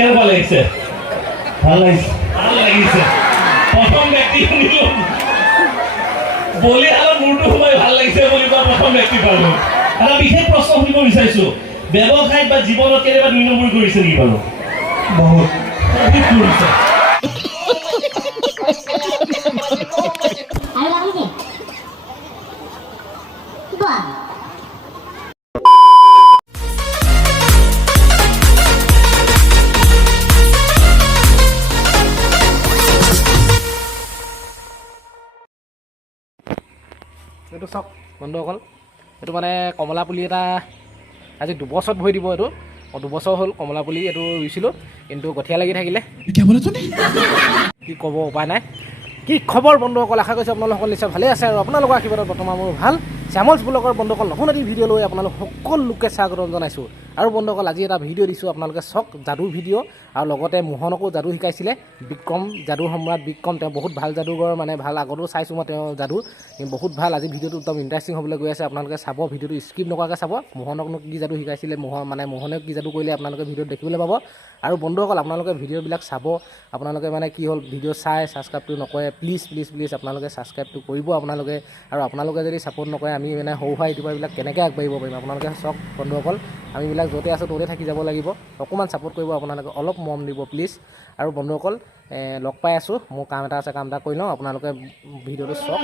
কেনেকুৱা লাগিছে? ভাল লাগিছে। ভাল লাগিছে। প্ৰথম ব্যক্তি শুনিলো বলিহালত মূৰটো সোমাই ভাল লাগিছে বুলি কোৱা প্ৰথম ব্যক্তি পালো। এটা বিশেষ প্ৰশ্ন সুধিব বিচাৰিছো, ব্যৱসায়ত বা জীৱনত কেতিয়াবা 2 নম্বৰ কৰিছে নেকি বাৰু? বহুত কৰিছে। এইটো চাওক বন্ধুসকল, এইটো মানে কমলা পুলি এটা আজি 2 বছৰত ভৰি দিব। এইটো 2 বছৰ হ'ল কমলা পুলি এইটো ৰুইছিলোঁ, কিন্তু কঠীয়া লাগি থাকিলে। কি ক'ব, উপায় নাই। কি খবৰ বন্ধুসকল? আশা কৰিছোঁ আপোনালোকসকল নিশ্চয় ভালেই আছে আৰু আপোনালোকৰ আশীৰ্বাদত বৰ্তমান মোৰ ভাল। শ্যামলছ ব্লগৰ বন্ধুসকল নতুন এটি ভিডিঅ' লৈ আপোনালোক সকলোকে স্বাগতম জনাইছোঁ। আৰু বন্ধুসকল আজি এটা ভিডিঅ' দিছোঁ আপোনালোকে চাওক, যাদুৰ ভিডিঅ'। আৰু লগতে মোহনকো যাদু শিকাইছিলে বিক্ৰম, যাদু সম্ৰাট বিক্ৰম। তেওঁ বহুত ভাল যাদুকৰ, মানে ভাল। আগতো চাইছোঁ মই তেওঁ যাদু, বহুত ভাল। আজি ভিডিঅ'টো একদম ইণ্টাৰেষ্টিং হ'বলৈ গৈ আছে। আপোনালোকে চাব, ভিডিঅ'টো স্কিপ নকৰাকৈ চাব। মোহনকনো কি যাদু শিকাইছিলে, মোহনে কি যাদু কৰিলে আপোনালোকে ভিডিঅ'ত দেখিবলৈ পাব। আৰু বন্ধুসকল আপোনালোকে ভিডিঅ'বিলাক চাব। আপোনালোকে মানে কি হ'ল, ভিডিঅ' চাই ছাবস্ক্ৰাইবটো নকৰে, প্লিজ প্লিজ প্লিজ আপোনালোকে ছাবস্ক্ৰাইবটো কৰিব আপোনালোকে। আৰু আপোনালোকে যদি ছাপোৰ্ট নকৰে আমি মানে সৰু সুৰা ইউটিউবাৰবিলাক কেনেকৈ আগবাঢ়িব পাৰিম? আপোনালোকে চাওক বন্ধুসকল, আমিবিলাক য'তে আছোঁ ত'তে থাকি যাব লাগিব। অকণমান ছাপোৰ্ট কৰিব আপোনালোকে, অলপ মৰম দিব প্লিজ। আৰু বন্ধুসকল লগ পাই আছোঁ, মোৰ কাম এটা আছে, কাম এটা কৰি লওঁ। আপোনালোকে ভিডিঅ'টো চাওক।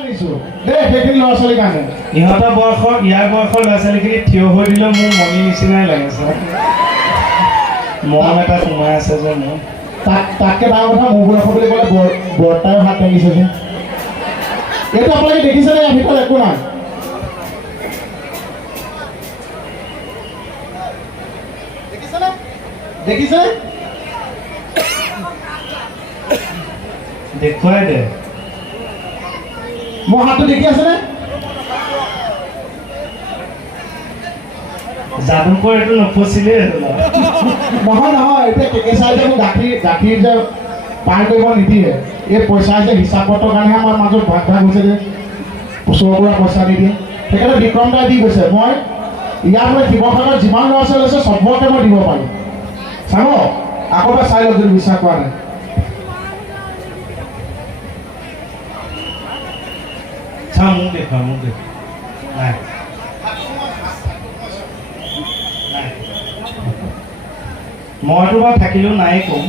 সেইখিনি ল'ৰা ছোৱালীৰ কাৰণে ইহঁতৰ বয়সৰ, ইয়াৰ বয়সৰ ল'ৰা ছোৱালীখিনি থিয় হৈ দিলেও মোৰ মনি নিচিনাই লাগে। মৰম এটা সোমাই আছে যে মোৰ। তাতকৈ ডাঙৰ কথা মোৰ বয়স বুলি ক'লে বৰ্তাই ভাত দাঙিছে যে। এইটো আপোনালোকে দেখিছেনে? ভিতৰত একো নাই। দেখিছে? দেখুৱাই দে। মোৰ হাতটো দেখি আছেনে? যাদুকৰ এইটো নফচিলেই নহয় নহয়। এতিয়া কেঁচাই যে মোক গাখীৰ যে পাৰ কৰিব নিদিয়ে, এই পইচা যে হিচাপ পত্ৰৰ কাৰণেহে আমাৰ মাজত ভাগ ভাগ হৈছে যে ওচৰৰ পৰা পইচা নিদিয়ে। সেইকাৰণে বিক্ৰম দাই দি গৈছে। মই ইয়াৰ পৰা শিৱসাগৰত যিমান ল'ৰা ছোৱালী আছে চবকে মই দিব পাৰোঁ। চাব, আকৌ এবাৰ চাই লওক যদি বিশ্বাস কৰা নাই। চাওঁ, মোক দেখুৱা, মোক দেখুৱা। নাই মইতো বাৰু থাকিলেও নাই কওঁ,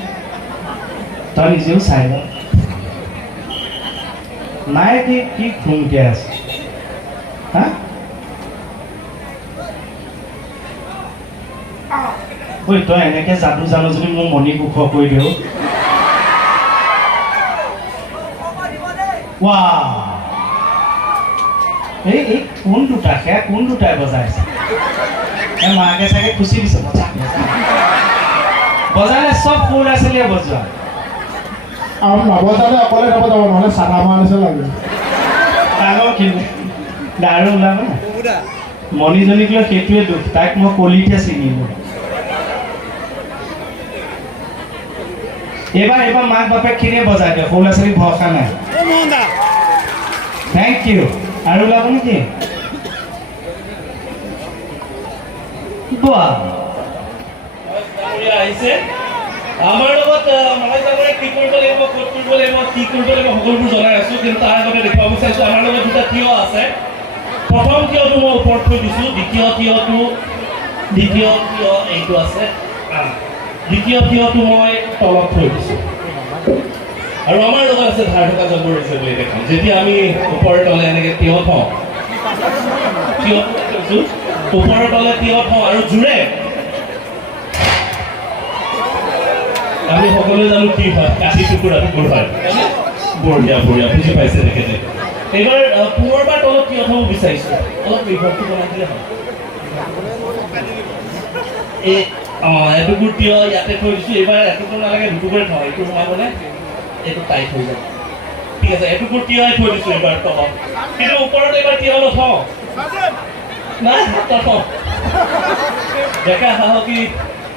তই নিজেও চাই ল। নাই কি খুমকে আছে হা? ঐ তই এনেকৈ যাদু জানো যদি মোৰ মণি কুশ কৰি দিওঁ। ৱা, এই কোন দুটা, সেয়া কোন দুটাই বজাইছে? মাকে চাগে খুচি দিছে, বজালে চব সৰু ল'ৰা ছোৱালীয়ে বজোৱা। আৰু নবজালে অকলে নবজাব, নহ'লে চাদা মাৰ নিচিনা লাগে। ডাঙৰ কিন্তু ডাঙৰ ওলাব না। মণিজনীক লৈ সেইটোৱে দুখ, তাইক মই কলিতে চিনিলোঁ। এইবাৰ মাক বাপেকখিনিয়ে বজাই দিয়ে, সৰু ল'ৰা ছোৱালীক ভৰসা নাই। Thank you. আৰু ওলাব নেকি? আহিছে আমাৰ লগত মহাই ডাঙৰে কি কৰিব লাগিব, ক'ত কৰিব লাগিব, কি কৰিব লাগিব সকলোবোৰ জনাই আছোঁ। কিন্তু তাৰ আগতে দেখুৱাব বিচাৰিছোঁ আমাৰ লগত দুটা থিয় আছে। প্ৰথম থিয়টো মই ওপৰত থৈ দিছোঁ, দ্বিতীয় থিয় এইটো আছে, দ্বিতীয় থিয়টো মই তলত থৈ দিছোঁ। আৰু আমাৰ লগত আছে ধাৰ থকা জন্ম হৈছে বুলি দেখাম। যেতিয়া আমি ওপৰৰ তলে এনেকৈ থিয় থওঁ, ওপৰৰ তলে থিয় থওঁ আৰু জোৰে আমি সকলোৱে জানো কি হয়, কাঠি টুকুৰাটো হয়। বঢ়িয়া বঢ়িয়া, বুজি পাইছে তেখেতে। এইবাৰ পুনৰবাৰ তলত থিয় থ'ব বিচাৰিছোঁ, অলপ বিভক্তি বনাই দিলে হয়। এটুকুৰ থিয় ইয়াতে থৈ দিছোঁ। এইবাৰ এটুকুৰ নালাগে, দুটুকুৰে থওঁ। এইটো সোমাবনে? এইটো টাইট হৈ যায়। ঠিক আছে, এটুকুৰ থিয়ই থৈ দিছোঁ এইবাৰ তলত, কিন্তু ওপৰত এইবাৰ থিয় নথওঁ। নাই নথওঁ। ডেকা সাহসী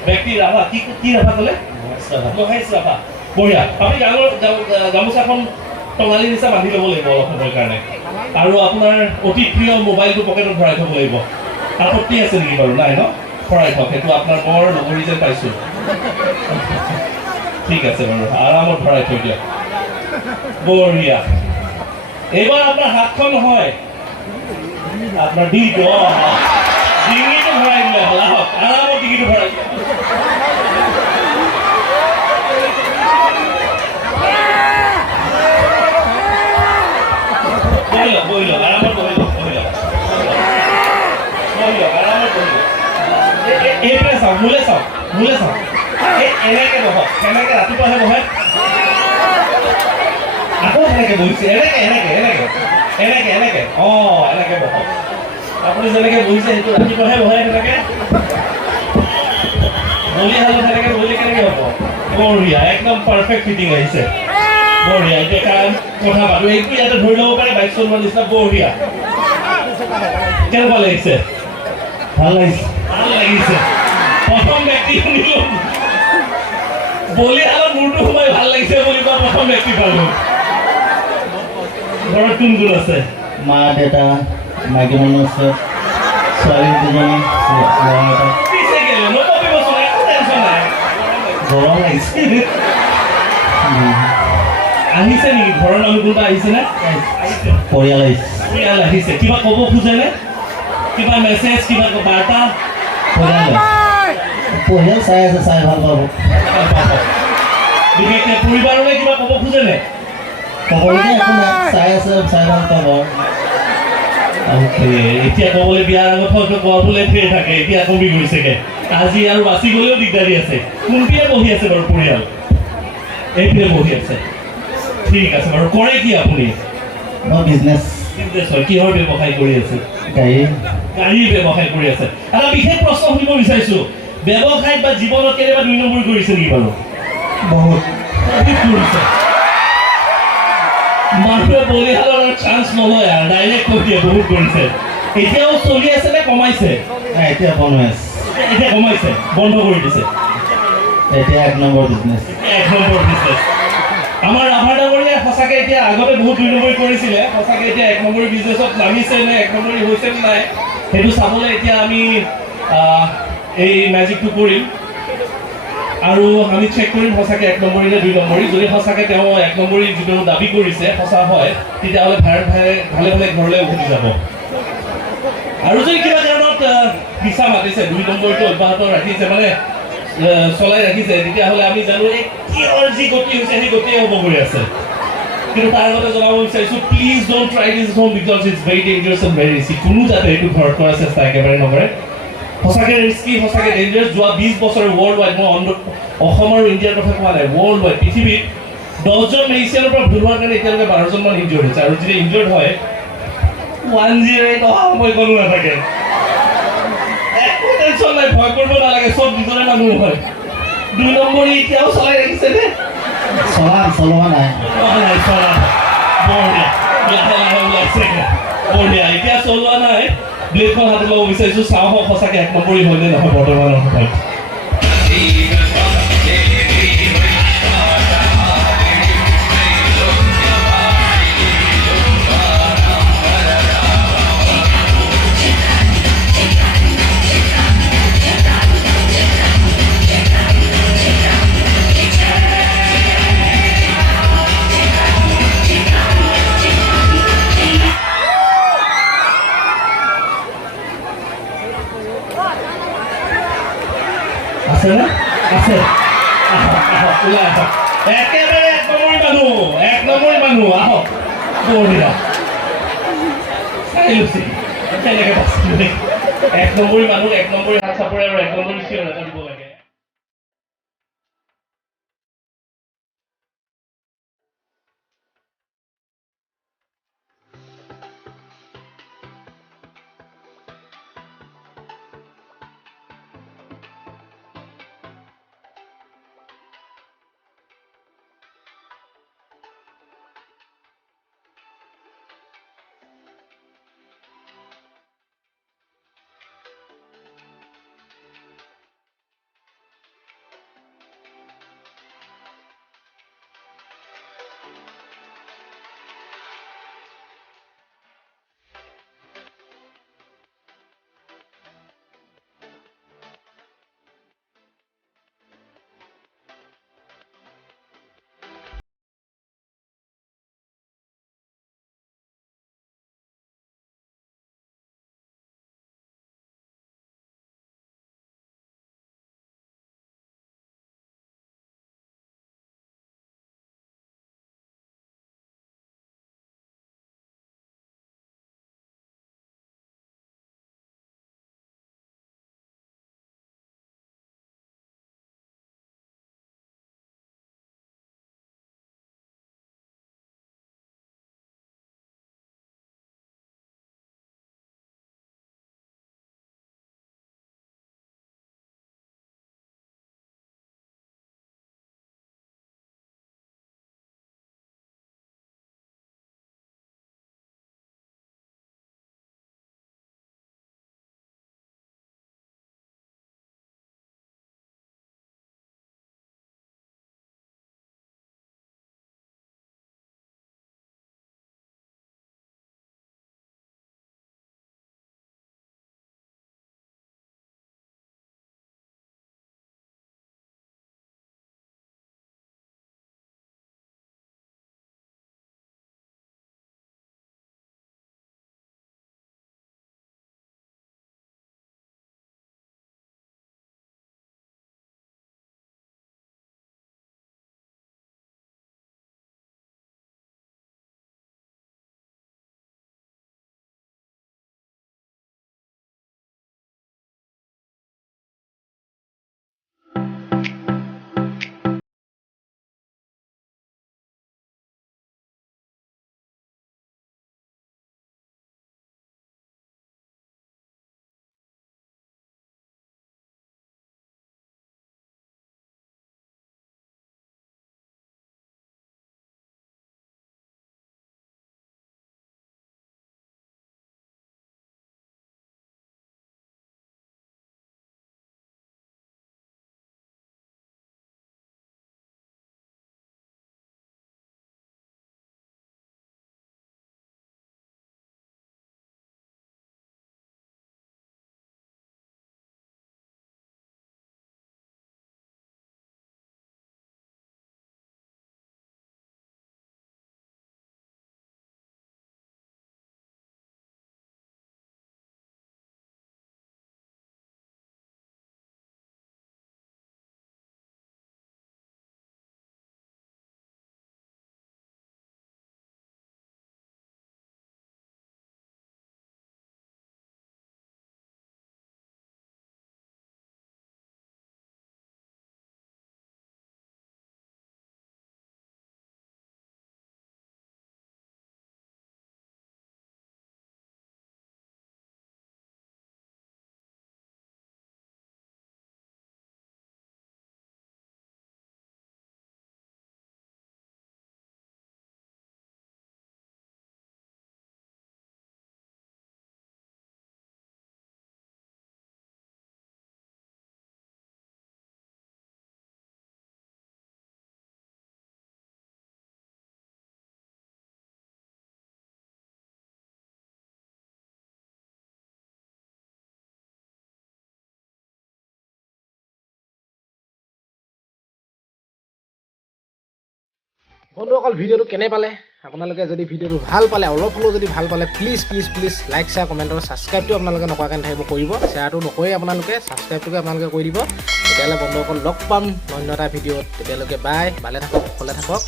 ব্যক্তি ৰাভা, কি ৰাভা ক'লে? মহেশ ৰাভা। বঢ়িয়া। আপুনি গামোচাখন টঙালি নিচা বান্ধি ল'ব লাগিব অলপ সময়ৰ কাৰণে। আৰু আপোনাৰ অতি প্ৰিয় মোবাইলটো পকেটত ভৰাই থ'ব লাগিব। আপত্তি আছে নেকি বাৰু? নাই ন? ভৰাই থওক, সেইটো আপোনাৰ বৰ লগৰী যেন পাইছোঁ। ঠিক আছে বাৰু আৰামত ভৰাই থৈ দিয়ক বঢ়িয়া এইবাৰ আপোনাৰ হাতখন নহয় আপোনাৰ ডিঙিটো ডিঙিটো ভৰাই দিলে হ'ল আহক আৰামত ডিঙিটো ভৰাই দিয়ক বহি লওক আৰামত বহি লওক আৰামত বহি লওক এইফালে চাওক মোলে চাওক এনেকে বহক কেনেকে ৰাতিপুৱাহে বহে আকৌ এনেকে বহিছে এনেকে এনেকে বহক আপুনি যেনেকে বহিছে সেইটো ৰাতিপুৱাহে বহে তেনেকে বলি হালত তেনেকে বলি কেনেকে হ'ব বঢ়িয়া একদম পাৰফেক্ট ফিটিং আহিছে বঢ়িয়া এতিয়া কথা পাতো এইটো ইয়াতে ধৰি ল'ব পাৰে বাইক চলোৱাৰ নিচিনা বঢ়িয়া কেনেকুৱা লাগিছে ভাল লাগিছে প্ৰথম ব্যক্তি শুনিলো বলি হালত মূৰটো সোমাই ভাল লাগিছে বুলি কোৱা প্ৰথম ব্যক্তি পালো ঘৰত কোন কোন আছে মা দেউতা মাইকী মানুহ আছে ছোৱালী দুজনী ল'ৰা এটা পিছে গেলো নকপিবচোন একো টেনচন নাই গৰম লাগিছে আহিছে নেকি ঘৰৰ মানুহ কোনোবা আহিছে নে পৰিয়াল আহিছে কিবা ক'ব খোজেনে কিবা মেছেজ কিবা বাৰ্তা পৰিয়াল চাই আছে চাই ভাল পাব বিশেষকৈ পৰিবাৰলৈ কিবা ক'ব খোজেনে ক'বলগীয়া একো নাই চাই আছে চাই ভাল পাব এতিয়া ক'বলৈ বিয়াৰ আগত হয়তো ক'বলৈ ফেৰ থাকে এতিয়া কমি গৈছেগে আজি আৰু বাচি গ'লেও দিগদাৰী আছে কোনপিনে বহি আছে বাৰু পৰিয়াল এইপিনে বহি আছে ঠিক আছে বাৰু কৰে কি আপুনি মই বিজনেছ হয় কিহৰ ব্যৱসায় কৰি আছে গাড়ীৰ ব্যৱসায় কৰি আছে এটা বিশেষ প্ৰশ্ন সুধিব বিচাৰিছো ব্যৱসায় বা জীৱনত কেতিয়াবা 2 নম্বৰ কৰিছে নেকি বাৰু বহুত কৰিছে মানুহে বলিহালৰ চান্স নলয় আৰু ডাইৰেক্ট কৈ দিয়ে বহুত কৰিছে এতিয়াও চলি আছে নে কমাইছে এতিয়া বনাইছ এতিয়া কমাইছে বন্ধ কৰি দিছে এতিয়া 1 নম্বৰ বিজনেছ আমাৰ ৰাভা ডাঙৰীয়া সঁচাকৈ এতিয়া আগতে বহুত 2 নম্বৰ কৰিছিলে সঁচাকৈ এতিয়া 1 নম্বৰ বিজনেছত নামিছে নে 1 নম্বৰ হৈছে নে নাই সেইটো চাবলৈ এতিয়া আমি এই মেজিকটো কৰিম আৰু আমি চেক কৰিম সঁচাকৈ 1 নম্বৰী নে 2 নম্বৰী যদি সঁচাকৈ তেওঁ 1 নম্বৰী যিটো দাবী কৰিছে সঁচা হয় তেতিয়াহ'লে ভালে ঘৰলৈ উভতি যাব আৰু যদি কিবা কাৰণত পিছা মাতিছে 2 নম্বৰীটো অব্যাহত ৰাখিছে মানে চলাই ৰাখিছে তেতিয়াহ'লে আমি জানো এই কিহৰ যি গতি হৈছে সেই গতিয়ে হ'ব গৈ আছে কিন্তু তাৰ আগতে জনাব বিচাৰিছোঁ please don't try this home because it's very dangerous and very risky কোনো যাতে এইটো ঘৰত কৰাৰ চেষ্টা একেবাৰে নকৰে সঁচাকৈ ৰিস্কি সঁচাকৈ ডেঞ্জাৰাছ যোৱা 20 বছৰ ৱৰ্ল্ড ৱাইড মই অসম আৰু ইণ্ডিয়াৰ কথা কোৱা নাই ৱৰ্ল্ড ৱাইড পৃথিৱীত 10জন মেডিচিনৰ পৰা ভুল হোৱাৰ কাৰণে এতিয়ালৈকে 12জন মান ইনজিয়ৰ্ড হৈছে আৰু যদি ইনজিয়ৰ্ড হয় 108 অহা সময় কোনো নাথাকে একো টেনশ্যন নাই ভয় কৰিব নালাগে চব নিজৰে মানুহ হয় 2 নম্বৰী এতিয়াও চলাই ৰাখিছে নে চলোৱা নাই বঢ়িয়া এতিয়া চলোৱা নাই ব্লেডখন হাতত ল'ব বিচাৰিছোঁ চাওঁ হওক সঁচাকৈ 1 নম্বৰী হয়নে নহয় বৰ্তমানৰ সময়ত আছে নে আছে ওলাই আহক একেবাৰে 1 নম্বৰী মানুহ আহক বঢ়িয়া চাই লৈছে কেনেকৈ বাচিলে 1 নম্বৰী মানুহ 1 নম্বৰী হাত চাপৰে আৰু 1 নম্বৰী চিঞৰ এটা দিব লাগে বন্ধুসকল ভিডিঅ'টো কেনে পালে আপোনালোকে যদি ভিডিঅ'টো ভাল পালে অলপ হ'লেও যদি ভাল পালে প্লিজ লাইক শ্বেয়াৰ কমেণ্ট আৰু ছাবস্ক্ৰাইবটো আপোনালোকে নকৰাকৈ নাথাকিব কৰিব শ্বেয়াৰটো নকৰে আপোনালোকে ছাবস্ক্ৰাইবটোকে আপোনালোকে কৰি দিব তেতিয়াহ'লে বন্ধুসকল লগ পাম অন্য এটা ভিডিঅ'ত তেতিয়ালৈকে বাই ভালে থাকক কুশলে থাকক